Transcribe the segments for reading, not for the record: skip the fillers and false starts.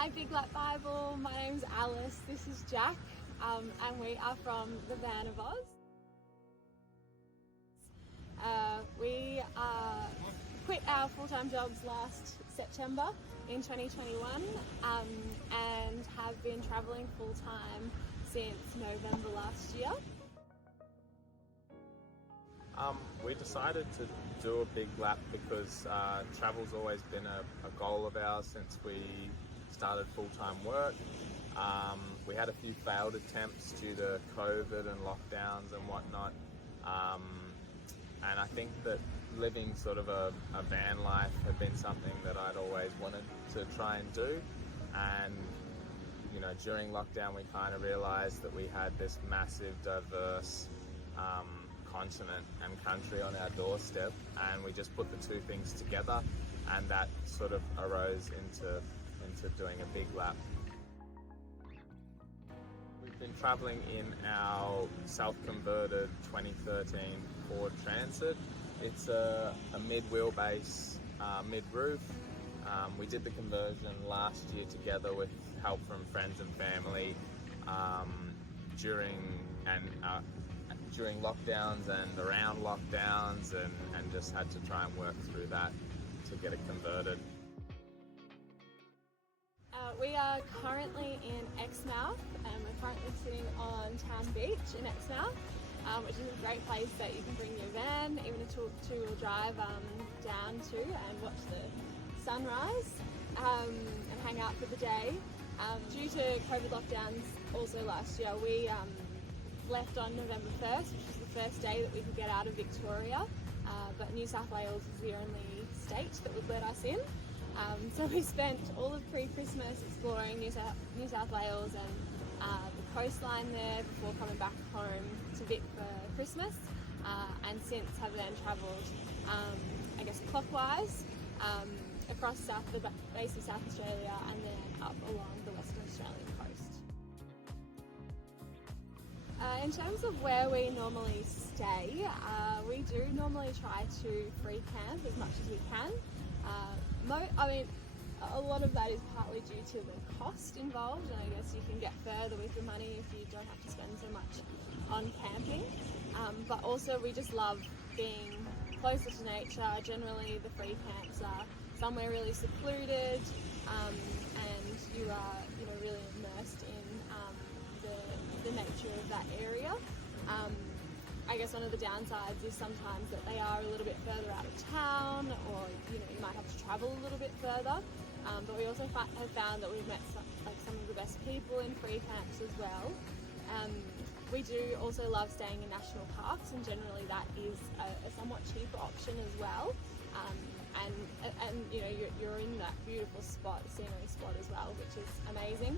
Hi Big Lap Bible, my name's Alice, this is Jack, and we are from the Van of Oz. We quit our full-time jobs last September in 2021 and have been travelling full-time since November last year. We decided to do a big lap because travel's always been a goal of ours since we started full-time work. We had a few failed attempts due to COVID and lockdowns and whatnot, and I think that living sort of a van life had been something that I'd always wanted to try and do. And you know, during lockdown we kind of realized that we had this massive diverse continent and country on our doorstep, and we just put the two things together, and that sort of arose into doing a big lap. We've been travelling in our self-converted 2013 Ford Transit. It's a mid-wheelbase, mid-roof. We did the conversion last year together with help from friends and family during lockdowns and around lockdowns, and just had to try and work through that to get it converted. We are currently in Exmouth, and we're currently sitting on Town Beach in Exmouth, which is a great place that you can bring your van, even a two-wheel drive, down to and watch the sunrise and hang out for the day. Due to COVID lockdowns also last year, we left on November 1st, which was the first day that we could get out of Victoria, but New South Wales is the only state that would let us in. So we spent all of pre-Christmas exploring New South Wales and the coastline there before coming back home to Vic for Christmas, and since have then travelled, I guess clockwise, across the base of South Australia and then up along the Western Australian coast. In terms of where we normally stay, we do normally try to free camp as much as we can. A lot of that is partly due to the cost involved, and I guess you can get further with the money if you don't have to spend so much on camping. But also we just love being closer to nature. Generally the free camps are somewhere really secluded, and you are really immersed in the nature of that area. I guess one of the downsides is sometimes that they are a little bit further out of town, or you might have to travel a little bit further. But we also have found that we've met some of the best people in free camps as well. We do also love staying in national parks, and generally that is a somewhat cheaper option as well. And you're in that beautiful scenery spot as well, which is amazing.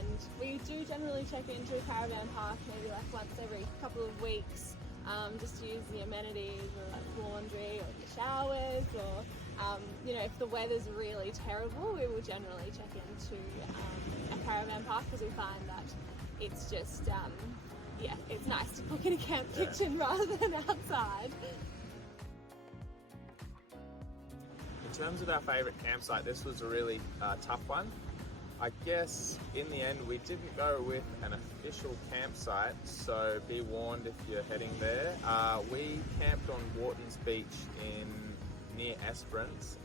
And we do generally check into a caravan park maybe like once every couple of weeks, just to use the amenities, or like laundry or the showers, or if the weather's really terrible, we will generally check into a caravan park, because we find that it's just it's nice to cook in a camp kitchen rather than outside. In terms of our favourite campsite, this was a really tough one. I guess in the end we didn't go with an official campsite, so be warned if you're heading there. We camped on Wharton's Beach near Esperance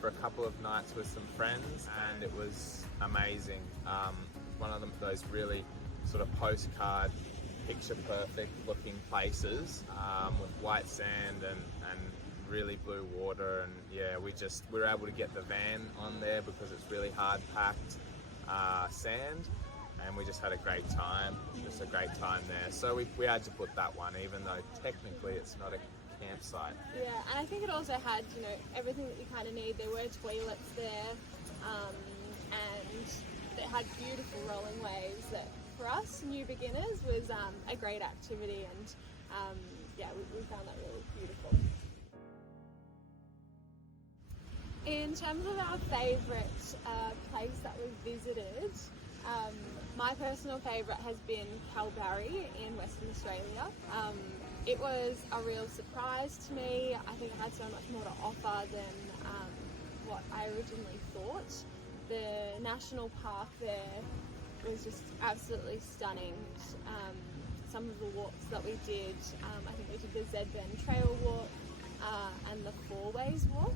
for a couple of nights with some friends, and it was amazing. One of those really sort of postcard, picture perfect looking places with white sand and really blue water, and we were able to get the van on there because it's really hard packed sand, and we just had a great time there. So we had to put that one, even though technically it's not a campsite. Yeah, and I think it also had everything that you kind of need. There were toilets there, and it had beautiful rolling waves that for us new beginners was a great activity, and we found that really beautiful. In terms of our favourite place that we've visited, my personal favourite has been Kalbarri in Western Australia. It was a real surprise to me. I think it had so much more to offer than what I originally thought. The national park there was just absolutely stunning. Some of the walks that we did, I think we did the Z Bend Trail Walk and the Four Ways Walk,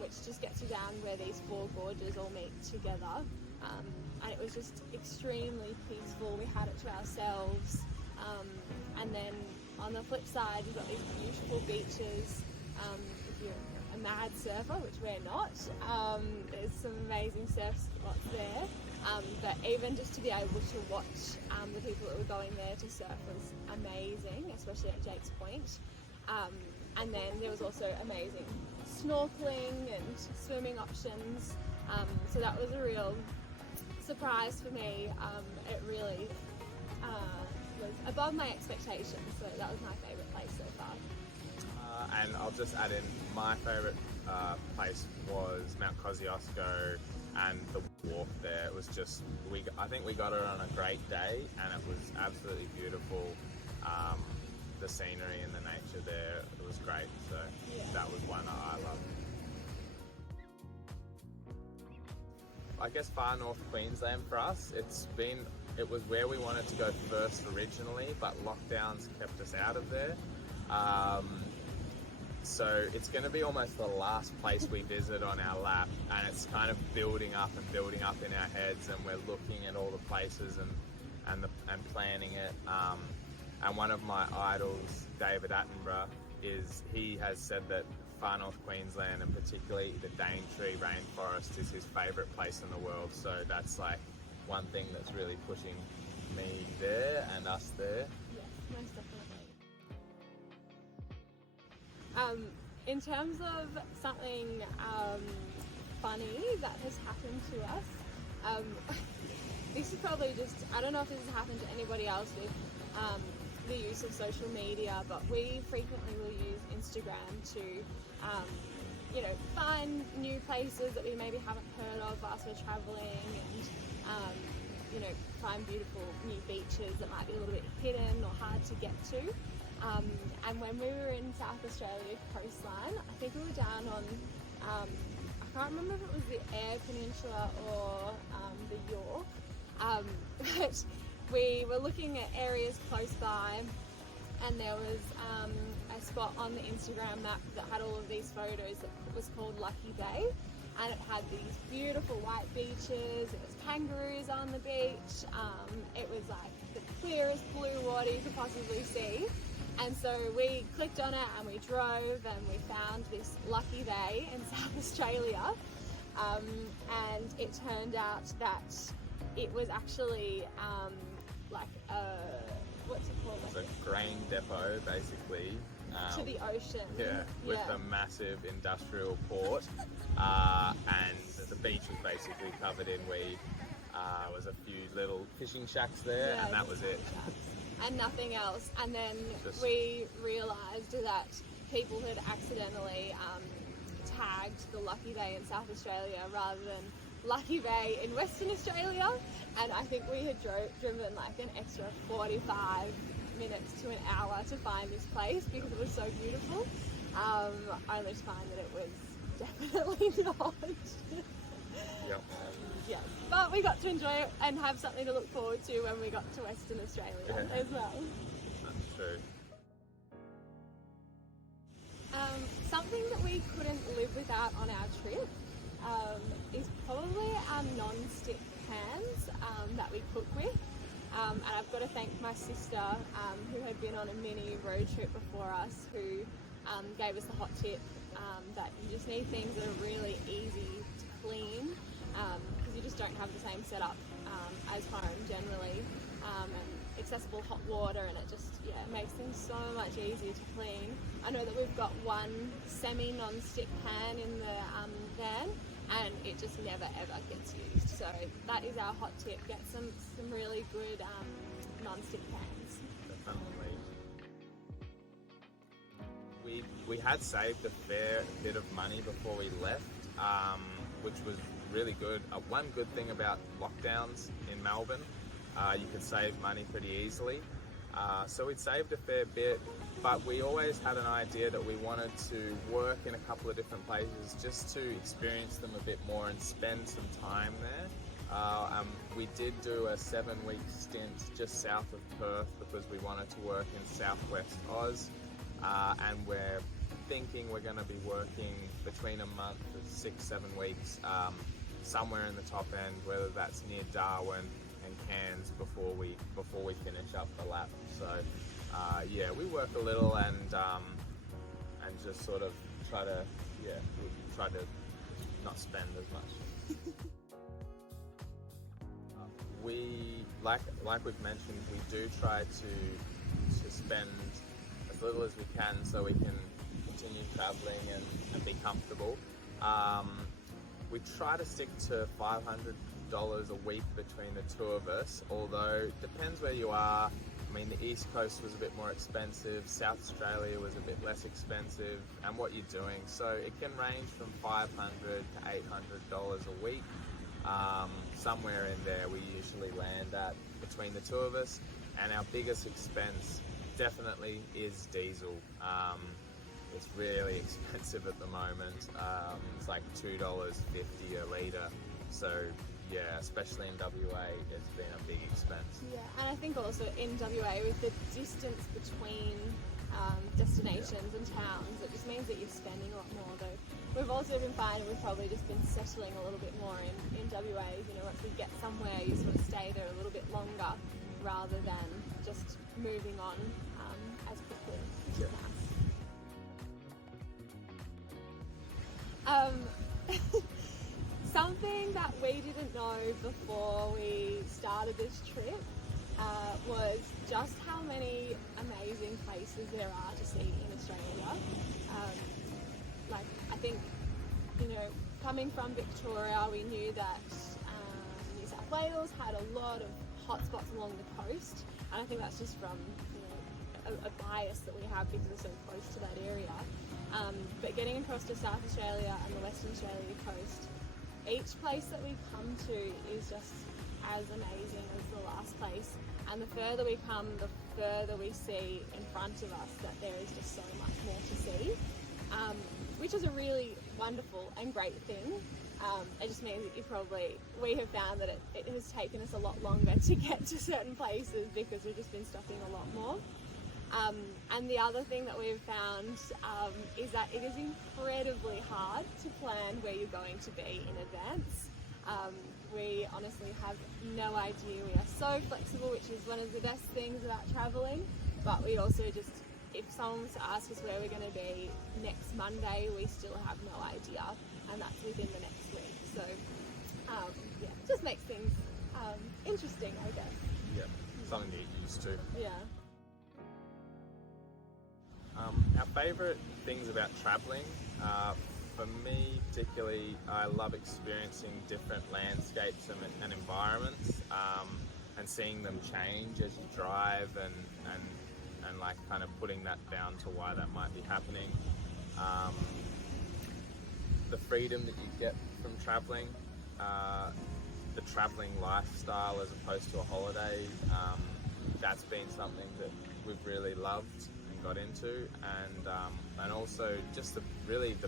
which just gets you down where these four gorges all meet together. And it was just extremely peaceful. We had it to ourselves. And then on the flip side, you've got these beautiful beaches. If you're a mad surfer, which we're not, there's some amazing surf spots there. But even just to be able to watch the people that were going there to surf was amazing, especially at Jake's Point. And then there was also amazing snorkeling and swimming options. So that was a real surprise for me. It really was above my expectations, so that was my favourite place so far. And I'll just add in, my favourite place was Mount Kosciuszko, and the walk there. It was just, I think we got it on a great day, and it was absolutely beautiful. The scenery and the nature there, it was great. So yeah, that was one I loved. I guess far North Queensland for us, it was where we wanted to go first originally, but lockdowns kept us out of there. So it's going to be almost the last place we visit on our lap, and it's kind of building up in our heads, and we're looking at all the places and planning it. And one of my idols, David Attenborough, he has said that far North Queensland, and particularly the Daintree rainforest, is his favourite place in the world. So that's like one thing that's really pushing me there and us there. Yes, most definitely. In terms of something funny that has happened to us, this is probably just, I don't know if this has happened to anybody else with the use of social media, but we frequently will use Instagram to find new places that we maybe haven't heard of whilst we're travelling, and find beautiful new beaches that might be a little bit hidden or hard to get to. And when we were in South Australia coastline, I think we were down on, I can't remember if it was the Eyre Peninsula or the York, but we were looking at areas close by, and there was a spot on the Instagram map that had all of these photos that was called Lucky Bay, and it had these beautiful white beaches. It was kangaroos on the beach. It was like the clearest blue water you could possibly see. And so we clicked on it and we drove, and we found this Lucky Bay in South Australia. And it turned out that it was actually like a, what's it called? It's a grain depot, basically. To the ocean. Yeah, with a massive industrial port. And the beach was basically covered in weed. There was a few little fishing shacks there, and that was it. And nothing else. And then we realised that people had accidentally tagged the Lucky Bay in South Australia rather than Lucky Bay in Western Australia, and I think we had driven like an extra 45 minutes to an hour to find this place because it was so beautiful, only to find that it was definitely not. Yep. Yeah, but we got to enjoy it and have something to look forward to when we got to Western Australia as well. That's true. Something that we couldn't live without on our trip is probably our non-stick pans that we cook with. And I've got to thank my sister, who had been on a mini road trip before us, who gave us the hot tip that you just need things that are really easy to clean, because you just don't have the same setup as home generally, and accessible hot water, and it just makes things so much easier to clean. I know that we've got one semi non-stick pan in the van, and it just never ever gets used. So that is our hot tip: get some really good non-stick pans. Definitely. We had saved a fair bit of money before we left, which was really good. One good thing about lockdowns in Melbourne, you could save money pretty easily. So we'd saved a fair bit, but we always had an idea that we wanted to work in a couple of different places just to experience them a bit more and spend some time there. We did do a 7-week stint just south of Perth because we wanted to work in southwest Oz, and we're thinking we're going to be working between a month and 6-7 weeks somewhere in the top end, whether that's near Darwin and Cairns before we finish up the lap. So yeah, we work a little and just sort of try to not spend as much. We like we've mentioned, we do try to spend as little as we can so we can continue traveling and be comfortable. We try to stick to $500 a week between the two of us, although it depends where you are. I mean, the East Coast was a bit more expensive, South Australia was a bit less expensive, and what you're doing. So it can range from $500 to $800 a week. Somewhere in there we usually land at between the two of us, and our biggest expense definitely is diesel. It's really expensive at the moment. It's like $2.50 a litre. So yeah, especially in WA, it's been a big expense. Yeah, and I think also in WA with the distance between destinations and towns, it just means that you're spending a lot more. Though we've also been finding we've probably just been settling a little bit more in WA. You know, once we get somewhere, you sort of stay there a little bit longer rather than just moving on as quickly, which is nice. Something that we didn't know before we started this trip was just how many amazing places there are to see in Australia. Like, I think, you know, coming from Victoria, we knew that New South Wales had a lot of hotspots along the coast, and I think that's just from, you know, a bias that we have because we're so close to that area. But getting across to South Australia and the Western Australia coast, each place that we come to is just as amazing as the last place, and the further we come, the further we see in front of us that there is just so much more to see, which is a really wonderful and great thing. It just means that we have found that it has taken us a lot longer to get to certain places because we've just been stopping a lot more. And the other thing that we've found is that it is incredibly hard to plan where you're going to be in advance. We honestly have no idea. We are so flexible, which is one of the best things about travelling, but we also just, if someone was to ask us where we're going to be next Monday, we still have no idea, and that's within the next week. So yeah, it just makes things interesting, I guess. Yeah, something to get used to. Yeah. Our favourite things about travelling, for me particularly, I love experiencing different landscapes and environments, and seeing them change as you drive, and like kind of putting that down to why that might be happening. The freedom that you get from travelling, the travelling lifestyle as opposed to a holiday, that's been something that we've really loved got into, and also just the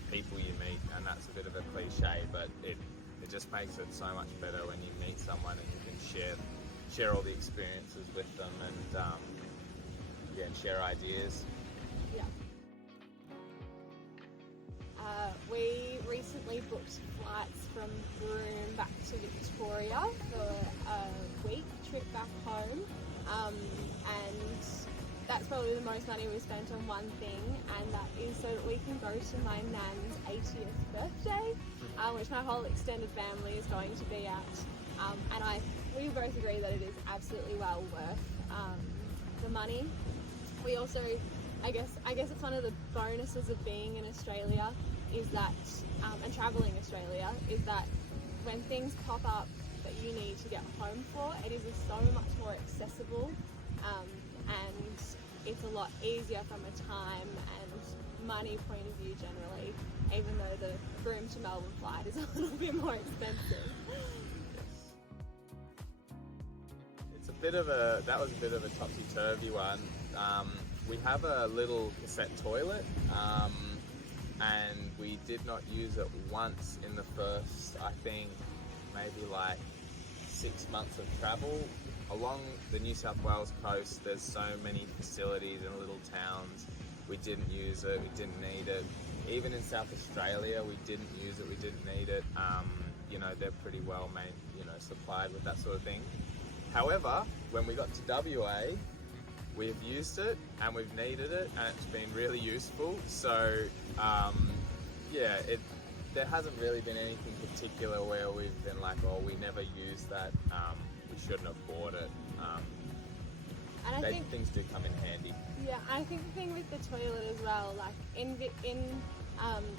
people you meet, and that's a bit of a cliche, but it just makes it so much better when you meet someone and you can share all the experiences with them, and and share ideas. Yeah. We recently booked flights from Broome back to Victoria for a week trip back home, and that's probably the most money we spent on one thing, and that is so that we can go to my nan's 80th birthday, which my whole extended family is going to be at, and we both agree that it is absolutely well worth the money. We also, I guess it's one of the bonuses of being in Australia is that, and travelling Australia, is that when things pop up that you need to get home for, it is so much more accessible, and it's a lot easier from a time and money point of view generally, even though the Broome to Melbourne flight is a little bit more expensive. It's a that was a bit of a topsy-turvy one. We have a little cassette toilet, and we did not use it once in the first, I think, maybe like 6 months of travel. Along the New South Wales coast, there's so many facilities and little towns. We didn't use it, we didn't need it. Even in South Australia, we didn't use it, we didn't need it. You know, they're pretty well made, you know, supplied with that sort of thing. However, when we got to WA, we've used it and we've needed it, and it's been really useful. So, yeah, there hasn't really been anything particular where we've been like, oh, we never used that, we shouldn't have bought it. And I think things do come in handy. Yeah, I think the thing with the toilet as well, like in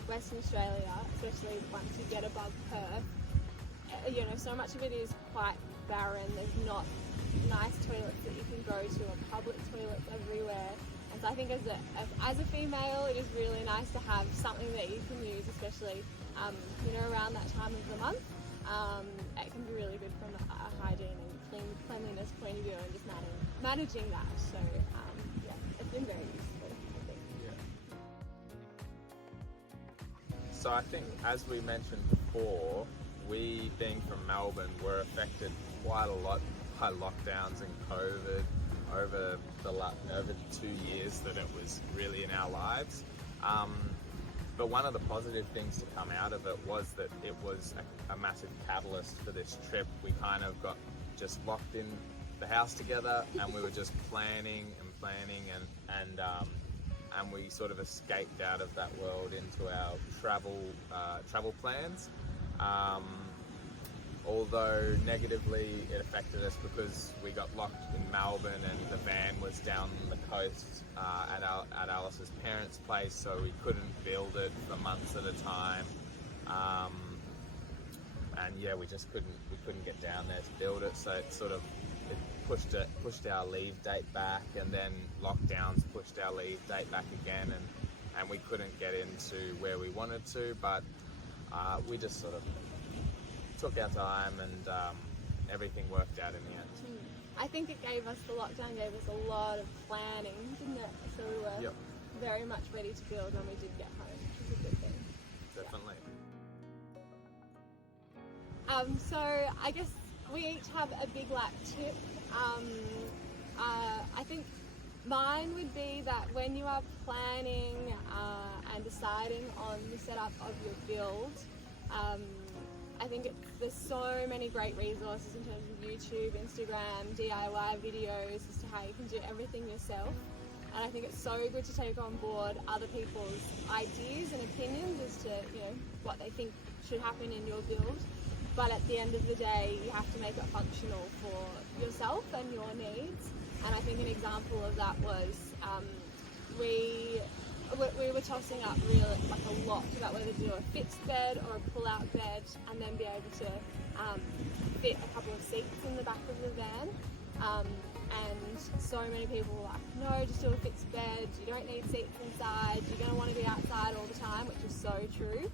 Western Australia, especially once you get above Perth, you know, so much of it is quite barren. There's not nice toilets that you can go to, or public toilets everywhere. And so I think as a female, it is really nice to have something that you can use, especially you know, around that time of the month. It can be really good from a hygiene and cleanliness point of view, and just managing that. So yeah, it's been very useful, I think. Yeah. So I think, as we mentioned before, we, being from Melbourne, were affected quite a lot by lockdowns and COVID over the 2 years that it was really in our lives. But one of the positive things to come out of it was that it was a massive catalyst for this trip. We kind of got just locked in the house together, and we were just planning, and we sort of escaped out of that world into our travel plans. Although negatively it affected us because we got locked in Melbourne and the van was down the coast at Alice's parents' place, so we couldn't build it for months at a time. And yeah, we couldn't get down there to build it, so it sort of pushed our leave date back, and then lockdowns pushed our leave date back again, and we couldn't get into where we wanted to, but we just sort of took our time, and everything worked out in the end. I think the lockdown gave us a lot of planning, didn't it? So we were very much ready to build when we did get home, which is a good thing. Definitely. So I guess we each have a Big Lap tip. I think mine would be that when you are planning and deciding on the setup of your build, I think there's so many great resources in terms of YouTube, Instagram, DIY videos as to how you can do everything yourself. And I think it's so good to take on board other people's ideas and opinions as to, you know, what they think should happen in your build. But at the end of the day, you have to make it functional for yourself and your needs. And I think an example of that was we were tossing up really like a lot about whether to do a fixed bed or a pull-out bed, and then be able to fit a couple of seats in the back of the van. And so many people were like, no, just do a fixed bed, you don't need seats inside, you're going to want to be outside all the time, which is so true.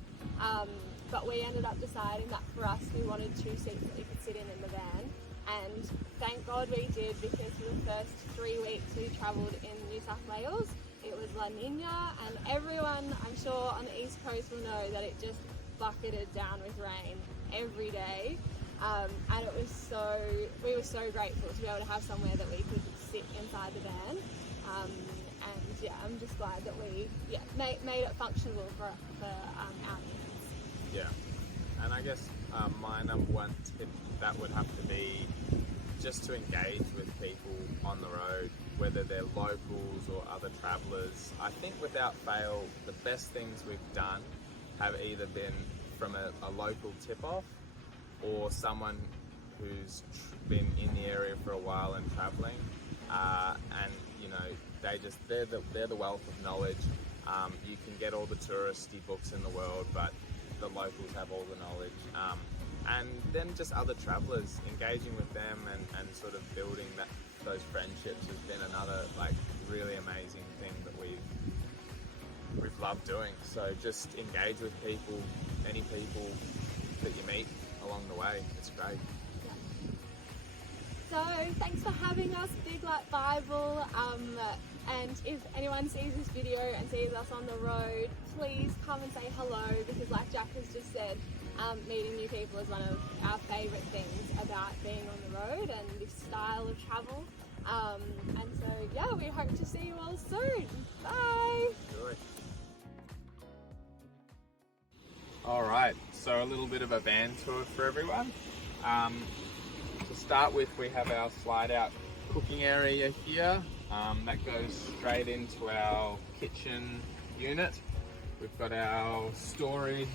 But we ended up deciding that for us, we wanted 2 seats that we could sit in the van. And thank God we did, because for the first 3 weeks we travelled in New South Wales, it was La Nina, and everyone, I'm sure, on the East Coast will know that it just bucketed down with rain every day. And it was we were so grateful to be able to have somewhere that we could sit inside the van. And yeah, I'm just glad that we made it functional for our needs. Yeah, and I guess my number one tip, that would have to be just to engage with people on the road, whether they're locals or other travellers. I think without fail, the best things we've done have either been from a local tip-off, or someone who's been in the area for a while and travelling, and you know, they're the wealth of knowledge. You can get all the touristy books in the world, but the locals have all the knowledge. And then just other travellers, engaging with them and sort of building those friendships has been another like really amazing thing that we've loved doing. So just engage with people, any people that you meet along the way. It's great. Yeah. So thanks for having us, Big Lap Bible. And if anyone sees this video and sees us on the road, please come and say hello, because like Jack has just said, meeting new people is one of our favourite things about being on the road and this style of travel. And so yeah, we hope to see you all soon. Bye! Enjoy. Alright, so a little bit of a van tour for everyone. To start with, we have our slide out cooking area here. That goes straight into our kitchen unit. We've got our storage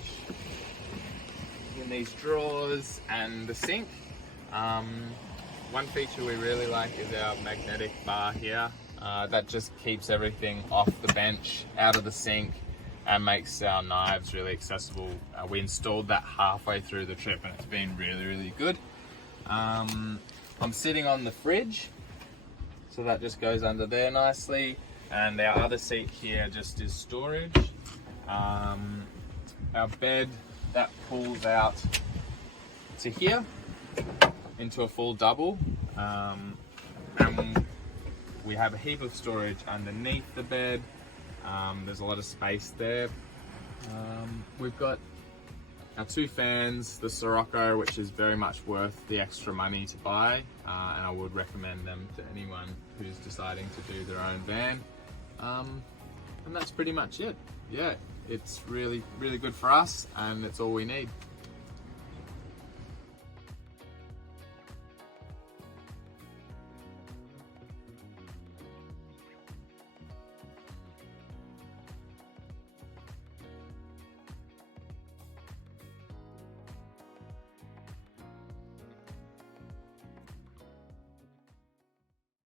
in these drawers and the sink. One feature we really like is our magnetic bar here. That just keeps everything off the bench, out of the sink, and makes our knives really accessible. We installed that halfway through the trip and it's been really, really good. I'm sitting on the fridge, so that just goes under there nicely, and our other seat here just is storage. Our bed, that pulls out to here into a full double, and we have a heap of storage underneath the bed. There's a lot of space there. We've got our 2 fans, the Sirocco, which is very much worth the extra money to buy, and I would recommend them to anyone who's deciding to do their own van. And that's pretty much it. Yeah, it's really, really good for us, and it's all we need.